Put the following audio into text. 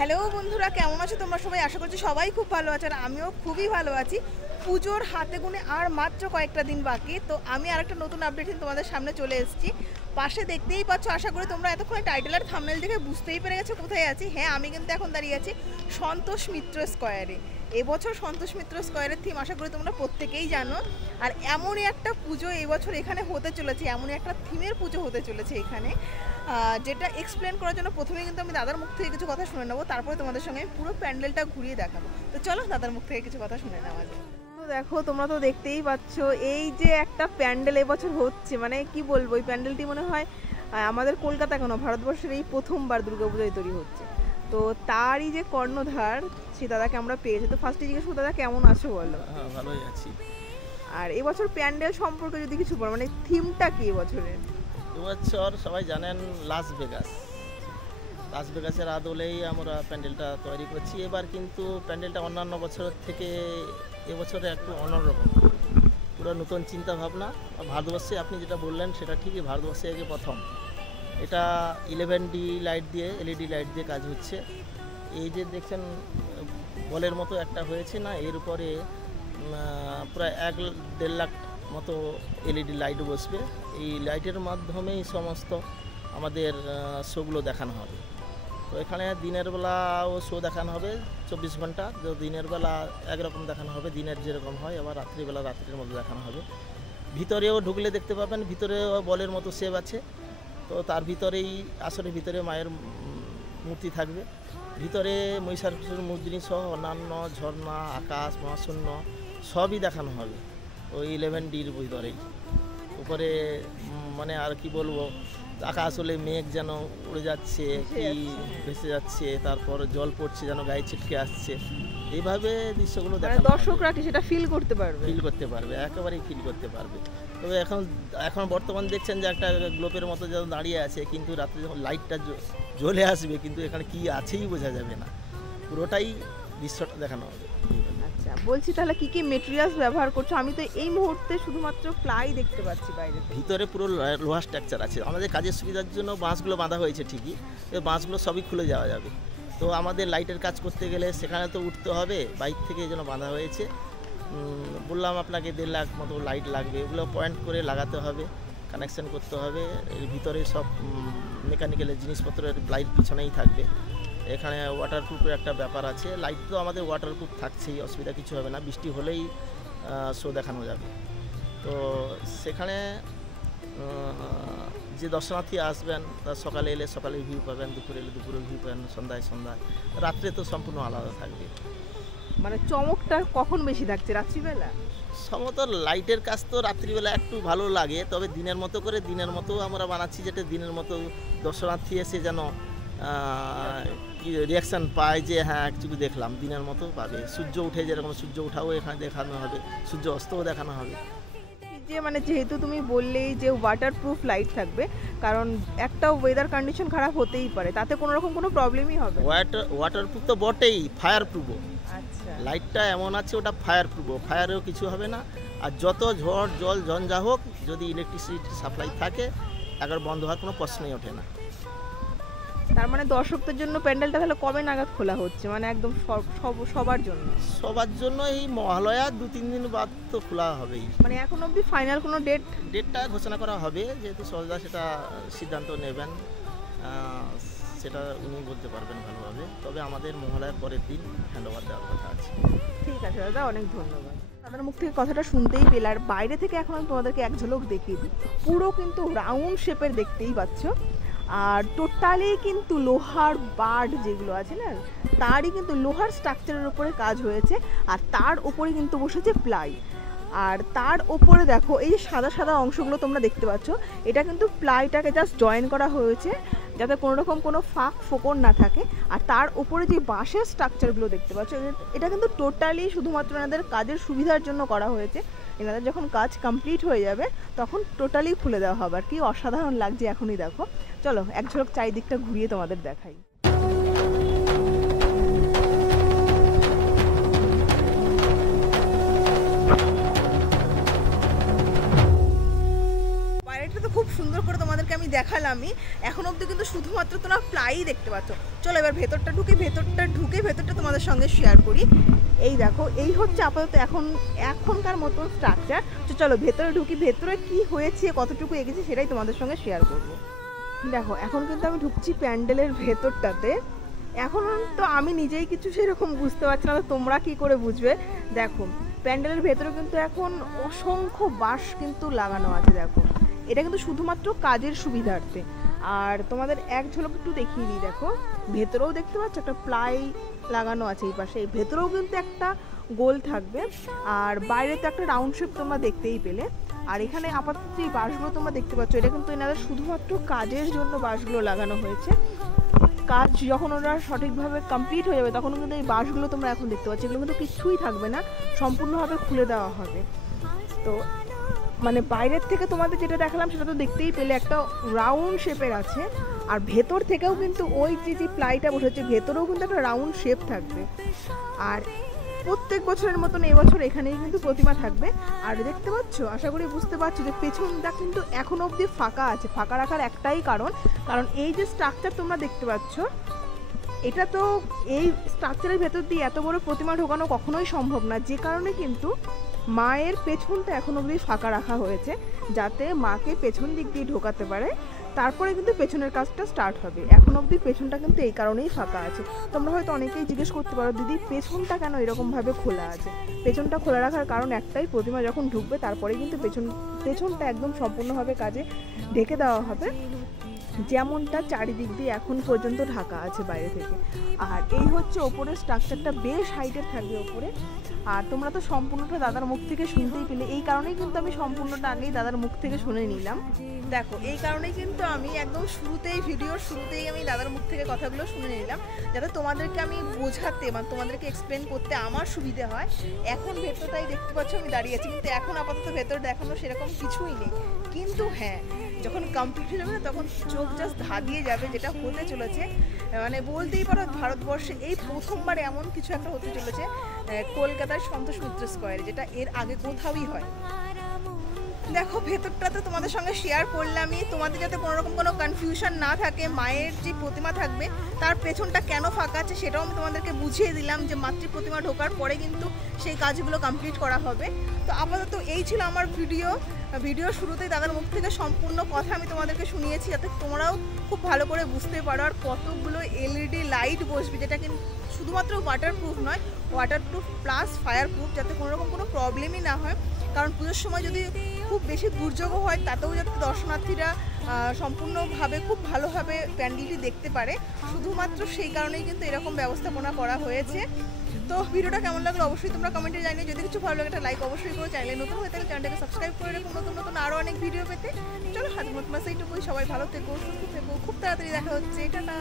Hello বন্ধুরা, কেমন আছো তোমরা সবাই? আশা করছি সবাই খুব ভালো আছে, আর আমিও খুবই ভালো আছি। পুজোর হাতে গুনে আর মাত্র কয়েকটা দিন বাকি, তো আমি আরেকটা নতুন আপডেট নিয়ে তোমাদের সামনে চলে এসেছি। পাশে দেখতেই পাচ্ছ, আশা করি তোমরা এতক্ষণ টাইটেল আর থাম্বনেল দেখে বুঝতেই পেরে গেছো কোথায় আছি। হ্যাঁ, আমি কিন্তু এখন দাঁড়িয়ে আছি সন্তোষ মিত্র স্কোয়ারে। এবছর সন্তোষ মিত্র স্কোয়ারের থিম আশা করি তোমরা প্রত্যেকেই জানো। আর এমনই একটা পুজো এবছর এখানে হতে চলেছে, এমনই একটা থিমের পুজো হতে চলেছে এখানে, যেটা এক্সপ্লেন করার জন্য প্রথমে কিন্তু আমি দাদার মুখ থেকে কিছু কথা শুনে নেবো, তারপরে তোমাদের সঙ্গে আমি পুরো প্যান্ডেলটা ঘুরিয়ে দেখাবো। তো চলো দাদার মুখ থেকে কিছু কথা শুনে নেওয়া যায়। তো দেখো, তোমরা তো দেখতেই পাচ্ছ এই যে একটা প্যান্ডেল এবছর হচ্ছে, মানে কি বলবো, এই প্যান্ডেলটি মনে হয় আমাদের কলকাতা কেন ভারতবর্ষের এই প্রথমবার দুর্গাপূজায় তৈরি হচ্ছে। তো তারই যে কর্ণধার, সে দাদাকে আমরা পেয়েছি। তো ফার্স্টে জিজ্ঞেস করো, দাদা কেমন আছো বলো? হ্যাঁ, ভালোই আছি। আর এবছর প্যান্ডেল সম্পর্কে যদি কিছু বলো, মানে থিমটা কি এবছরের? এবছর সবাই জানেন লাস ভেগাসের আদলেই আমরা প্যান্ডেলটা তৈরি করছি। এবার কিন্তু প্যান্ডেলটা অন্যান্য বছরের থেকে এবছরে একটু অন্যরকম, পুরো নতুন চিন্তা ভাবনা। ভারতবর্ষে আপনি যেটা বললেন সেটা ঠিকই, ভারতবর্ষে আগে প্রথম এটা 11D লাইট দিয়ে, LED লাইট দিয়ে কাজ হচ্ছে। এই যে দেখছেন বলের মতো একটা হয়েছে না, এর উপরে প্রায় 1-1.5 লাখ মতো LED লাইট বসবে। এই লাইটের মাধ্যমেই সমস্ত আমাদের শোগুলো দেখানো হবে। তো এখানে দিনের বেলাও শো দেখানো হবে 24 ঘন্টা। তো দিনের বেলা একরকম দেখানো হবে, দিনের যেরকম হয়, আবার রাত্রিবেলা রাত্রির মতো দেখানো হবে। ভিতরেও ঢুকলে দেখতে পাবেন, ভিতরেও বলের মতো শেপ আছে। তো তার ভিতরেই আসরের ভিতরে মায়ের মূর্তি থাকবে। ভিতরে মহিষাসুর মূর্তি সহ অন্যান্য ঝর্ণা, আকাশ, মহাশূন্য সবই দেখানো হবে ওই 11Dর ভিতরেই। উপরে মানে আর কি বলবো, আকাশ হলে মেঘ যেন উড়ে যাচ্ছে, কি ভেসে যাচ্ছে, তারপর জল পড়ছে যেন গায়ে ছিটকে আসছে। এইভাবে দৃশ্যগুলো দর্শকরা কি সেটা ফিল করতে পারবে, একেবারেই ফিল করতে পারবে। তবে এখন বর্তমান দেখছেন যে একটা গ্লোবের মতো যেন দাঁড়িয়ে আছে, কিন্তু রাত্রে যখন লাইটটা জ্বলে আসবে, কিন্তু এখানে কি আছেই বোঝা যাবে না, পুরোটাই দৃশ্যটা দেখানো হবে। আচ্ছা, বলছি তাহলে কি কি মেটেরিয়ালস ব্যবহার করছো? আমি তো এই মুহূর্তে শুধুমাত্র প্লাই দেখতে পাচ্ছি বাইরে। ভিতরে পুরো লোহার স্ট্রাকচার আছে। আমাদের কাজের সুবিধার জন্য বাঁশগুলো বাঁধা হয়েছে ঠিকই, বাঁশগুলো সবই খুলে যাওয়া যাবে। তো আমাদের লাইটের কাজ করতে গেলে সেখানে তো উঠতে হবে, বাইক থেকে এই জন্য বাঁধা হয়েছে। বললাম আপনাকে 1.5 লাখ মতো লাইট লাগবে, এগুলো পয়েন্ট করে লাগাতে হবে, কানেকশন করতে হবে। এর ভিতরে সব মেকানিক্যালের জিনিসপত্রের লাইট পিছনেই থাকবে। এখানে ওয়াটারপ্রুফের একটা ব্যাপার আছে। লাইট তো আমাদের ওয়াটারপ্রুফ থাকছেই, অসুবিধা কিছু হবে না, বৃষ্টি হলেই শো দেখানো যাবে। তো সেখানে যে দর্শনার্থী আসবেন, তার সকালে এলে সকালে ভিউ পাবেন, দুপুরে এলে দুপুরে ভিউ পাবেন, সন্ধ্যায়, রাত্রে তো সম্পূর্ণ আলাদা থাকবে। মানে চমকটা কখন বেশি থাকছে, রাত্রিবেলা? সম্ভবত লাইটের কাজ তো রাত্রিবেলা একটু ভালো লাগে, তবে দিনের মতো করে দিনের মতো আমরা বানাচ্ছি, যেটা দিনের মতো দর্শনার্থী এসে যেন রিয়াকশান পায় যে হ্যাঁ অ্যাকচুয়ালি দেখলাম, দিনের মতো পাবে। সূর্য উঠে যেরকম সূর্য ওঠাও এখানে দেখানো হবে, সূর্য অস্তও দেখানো হবে। যে মানে যেহেতু তুমি বললেই যে ওয়াটারপ্রুফ লাইট থাকবে, কারণ একটা ওয়েদার কন্ডিশন খারাপ হতেই পারে, তাতে কোনো রকম কোনো প্রবলেমই হবে? ওয়াটারপ্রুফ তো বটেই, ফায়ার প্রুফও। আচ্ছা, লাইটটা এমন আছে ওটা ফায়ার প্রুফও, ফায়ারেও কিছু হবে না। আর যত ঝড় জল ঝঞ্ঝা হোক, যদি ইলেকট্রিসিটি সাপ্লাই থাকে, একবার বন্ধ হওয়ার কোনো প্রশ্নই ওঠে না। তার মানে দর্শকদের জন্য প্যান্ডেলটা তাহলে কবে নাগাদ খোলা হচ্ছে, মানে একদম সবার জন্য এই মহালয়া 2-3 দিন বাদ তো খোলা হবেই। মানে এখন অবধি ফাইনাল কোনো ডেটটা ঘোষণা করা হবে, যেহেতু সরকার সেটা সিদ্ধান্ত নেবেন, সেটা উনি বলতে পারবেন ভালোভাবে। তবে আমাদের মহালয়ার পরের দিন হ্যান্ডওভার দেওয়ার কথা আছে। ঠিক আছে দাদা, অনেক ধন্যবাদ। তাদের মুখ থেকে কথাটা শুনতেই পেলে, আর বাইরে থেকে এখন আমি তোমাদেরকে এক ঝলক দেখিয়ে দিই। পুরো কিন্তু রাউন্ড শেপের, দেখতেই পাচ্ছ। আর টোটালি কিন্তু লোহার বার্ড যেগুলো আছে না, তারই কিন্তু লোহার স্ট্রাকচারের উপরে কাজ হয়েছে, আর তার উপরে কিন্তু বসেছে প্লাই। আর তার ওপরে দেখো এই সাদা সাদা অংশগুলো তোমরা দেখতে পাচ্ছ, এটা কিন্তু প্লাইটাকে জাস্ট জয়েন করা হয়েছে যাতে কোনো রকম কোনো ফাঁক ফোকর না থাকে। আর তার উপরে যে বাঁশের স্ট্রাকচারগুলো দেখতে পাচ্ছ, এটা কিন্তু টোটালি শুধুমাত্র এনাদের কাজের সুবিধার জন্য করা হয়েছে। এনাদের যখন কাজ কমপ্লিট হয়ে যাবে তখন টোটালি খুলে দেওয়া হবে। আর কি অসাধারণ লাগছে এখনই দেখো। চলো এক ঝলক চারিদিকটা ঘুরিয়ে তোমাদের দেখাই। বাইরেটা তো খুব সুন্দর করে তোমাদেরকে আমি দেখালামই, এখন অবধি কিন্তু শুধুমাত্র তোমরা প্লাই দেখতে পাচ্ছ। চলো এবার ভেতরটা ঢুকে তোমাদের সঙ্গে শেয়ার করি। এই দেখো, এই হচ্ছে আপাতত এখনকার মতো স্ট্রাকচার। তো চলো ভেতরে ঢুকি, ভেতরে কি হয়েছে কতটুকু এগেছে সেটাই তোমাদের সঙ্গে শেয়ার করবো। দেখো এখন কিন্তু আমি ঢুকছি প্যান্ডেলের ভেতরটাতে। এখন তো আমি নিজেই কিছু সেরকম বুঝতে পারছি না, তো তোমরা কি করে বুঝবে। দেখো প্যান্ডেলের ভেতরে কিন্তু এখন অসংখ্য বাঁশ কিন্তু লাগানো আছে। দেখো এটা কিন্তু শুধুমাত্র কাজের সুবিধার্থে। আর তোমাদের এক ঝলক একটু দেখিয়ে দিই, দেখো ভেতরেও দেখতে পাচ্ছ একটা প্লাই লাগানো আছে এই পাশে, এই ভেতরেও কিন্তু একটা গোল থাকবে, আর বাইরে তো একটা রাউন্ড শেপ তোমরা দেখতেই পেলে। আর এখানে আপাতত যে বাঁশগুলো তোমরা দেখতে পাচ্ছ, এটা কিন্তু এনাদের শুধুমাত্র কাজের জন্য বাঁশগুলো লাগানো হয়েছে। কাজ যখন ওরা সঠিকভাবে কমপ্লিট হয়ে যাবে তখন কিন্তু এই বাঁশগুলো তোমরা এখন দেখতে পাচ্ছ, এগুলো কিন্তু কিছুই থাকবে না, সম্পূর্ণভাবে খুলে দেওয়া হবে। তো মানে বাইরের থেকে তোমাদের যেটা দেখালাম সেটা তো দেখতেই পেলে একটা রাউন্ড শেপের আছে, আর ভেতর থেকেও কিন্তু ওই যে প্লাইটা বসেছে ভেতরেও কিন্তু একটা রাউন্ড শেপ থাকবে। আর প্রত্যেক বছরের মতন এবছর এখানেই কিন্তু প্রতিমা থাকবে। আর দেখতে পাচ্ছ, আশা করি বুঝতে পারছো যে পেছনটা কিন্তু এখনো অবধি ফাঁকা আছে। ফাঁকা রাখার একটাই কারণ এই যে স্ট্রাকচার তোমরা দেখতে পাচ্ছ, এটা তো এই স্ট্রাকচারের ভেতর দিয়ে এত বড় প্রতিমা ঢোকানো কখনোই সম্ভব না, যে কারণে কিন্তু মায়ের পেছনটা এখন অবধি ফাঁকা রাখা হয়েছে, যাতে মাকে পেছন দিক দিয়ে ঢোকাতে পারে। তারপরে কিন্তু পেছনের কাজটা স্টার্ট হবে। এখন অবধি পেছনটা কিন্তু এই কারণেই ফাঁকা আছে। তোমরা হয়তো অনেকেই জিজ্ঞেস করতে পারো, দিদি পেছনটা কেন এরকমভাবে খোলা আছে? পেছনটা খোলা রাখার কারণ একটাই, প্রতিমা যখন ঢুকবে তারপরে কিন্তু পেছনটা একদম সম্পূর্ণভাবে কাজে ঢেকে দেওয়া হবে, যেমনটা চারিদিক দিয়ে এখন পর্যন্ত ঢাকা আছে বাইরে থেকে। আর এই হচ্ছে ওপরের স্ট্রাকচারটা, বেশ হাইটের থাকবে ওপরে। আর তোমরা তো সম্পূর্ণটা দাদার মুখ থেকে শুনতেই পেলে, এই কারণেই কিন্তু আমি সম্পূর্ণটা আগেই দাদার মুখ থেকে শুনে নিলাম। দেখো এই কারণেই কিন্তু আমি একদম ভিডিওর শুরুতেই আমি দাদার মুখ থেকে কথাগুলো শুনে নিলাম, যাতে তোমাদেরকে আমি বোঝাতে বা তোমাদেরকে এক্সপ্লেন করতে আমার সুবিধে হয়। এখন ভেতরটাই দেখতে পাচ্ছ আমি দাঁড়িয়ে আছি, কিন্তু এখন আপাতত ভেতর দেখানো সেরকম কিছুই নেই। কিন্তু হ্যাঁ, যখন কমপ্লিট হয়ে যাবে না তখন চোখ জাস্ট ধাঁধিয়ে যাবে, যেটা হতে চলেছে। মানে বলতেই পারো ভারতবর্ষে এই প্রথমবার এমন কিছু একটা হতে চলেছে কলকাতার সন্তোষ মিত্র স্কোয়ারে, যেটা এর আগে কোথাওই হয়। দেখো ভেতরটা তো তোমাদের সঙ্গে শেয়ার করলামই, তোমাদের যাতে কোনো রকম কোনো কনফিউশন না থাকে। মায়ের যে প্রতিমা থাকবে তার পেছনটা কেন ফাঁকা আছে সেটাও আমি তোমাদেরকে বুঝিয়ে দিলাম, যে মাতৃ প্রতিমা ঢোকার পরে কিন্তু সেই কাজগুলো কমপ্লিট করা হবে। তো আপাতত এই ছিল আমার ভিডিও শুরুতেই দাদার মুখ থেকে সম্পূর্ণ কথা আমি তোমাদেরকে শুনিয়েছি, যাতে তোমরাও খুব ভালো করে বুঝতে পারো। আর কতগুলো এলইডি লাইট বসবে, যেটা কিন্তু শুধুমাত্র ওয়াটারপ্রুফ নয়, ওয়াটারপ্রুফ প্লাস ফায়ারপ্রুফ, যাতে কোনো রকম কোনো প্রবলেমই না হয়। কারণ পুজোর সময় যদি খুব বেশি দুর্যোগও হয়, তাতেও যাতে দর্শনার্থীরা সম্পূর্ণভাবে খুব ভালোভাবে প্যান্ডেলটি দেখতে পারে, শুধুমাত্র সেই কারণেই কিন্তু এরকম ব্যবস্থাপনা করা হয়েছে। তো ভিডিওটা কেমন লাগলো অবশ্যই তোমরা কমেন্টে জানিয়ে। যদি কিছু ভালো লাগে একটা লাইক অবশ্যই করো, চ্যানেলে নতুন হয়ে থাকলে চ্যানেলটাকে সাবস্ক্রাইব করে রেখো নতুন আরও অনেক ভিডিও পেতে। চলো হাত মত মাসে এইটুকুই, সবাই ভালো থেকো, সুস্থ থেকো, খুব তাড়াতাড়ি দেখা হচ্ছে, টাটা।